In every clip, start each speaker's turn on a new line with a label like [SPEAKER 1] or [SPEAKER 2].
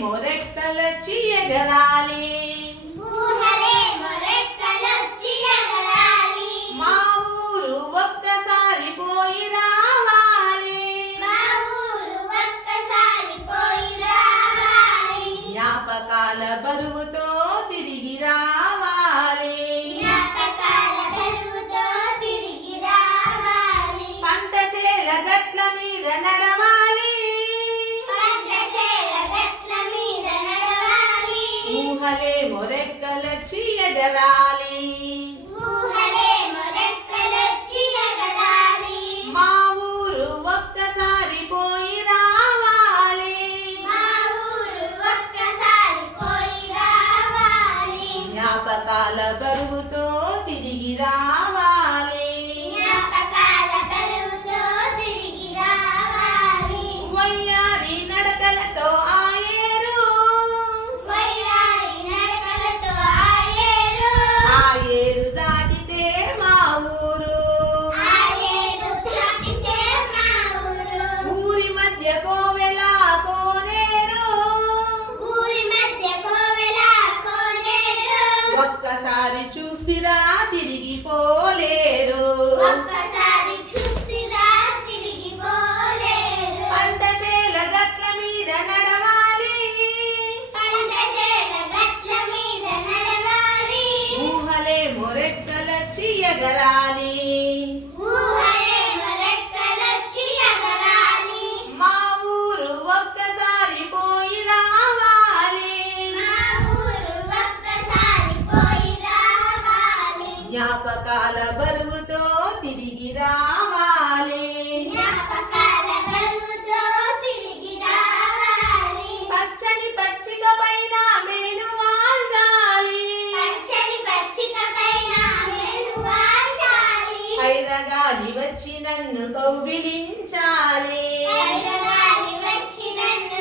[SPEAKER 1] మొరెక్కల చీయగరాలి
[SPEAKER 2] మా ఊరు ఒక్కసారి పోయి రావాలి. జ్ఞాపకాల బరువుతో తిరిగి రా నడవాలి. ఊహలే మొరెక్కలొచ్చి మా ఊరు జ్ఞాపకాల బరువుతో తిరిగి రావాలి. చూసిరా తిరిగిపోలేరు.
[SPEAKER 1] ఒక్కసారి చూసిరా తిరిగిపోలేరు.
[SPEAKER 2] పంట చేల గట్ల మీద నడవాలి.
[SPEAKER 1] పంట చేల గట్ల మీద నడవాలి.
[SPEAKER 2] ఊహలే
[SPEAKER 1] మొరెక్కల
[SPEAKER 2] జ్ఞాపకాల బరువుతో తిరిగి రావాలి. పచ్చని పచ్చిక పైన మేను వాల్చాలి. హైరగాలి వచ్చి నన్ను కౌగిలించాలి.
[SPEAKER 1] వచ్చి నన్ను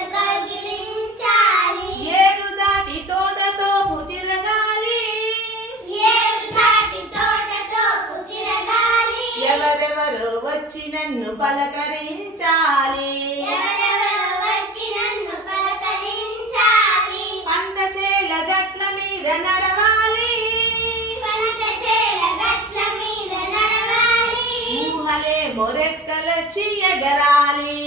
[SPEAKER 2] వచ్చి నన్ను పలకరించాలి? పంట చేల గట్ల మీద నడవాలి. ఊహలే ఎగరాలి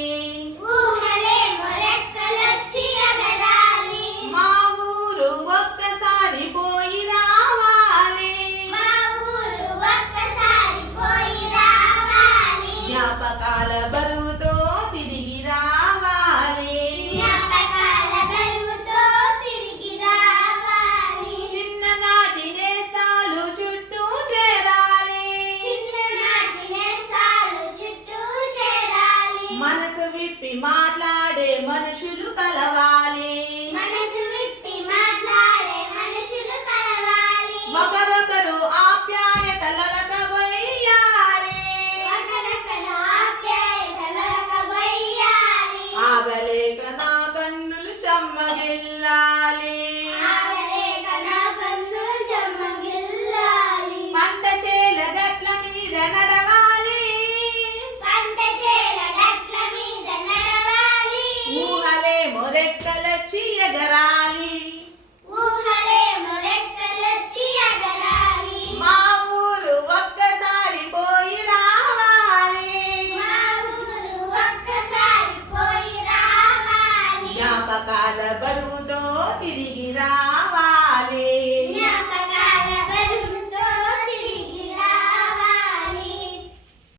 [SPEAKER 2] పక్షులు కలవా?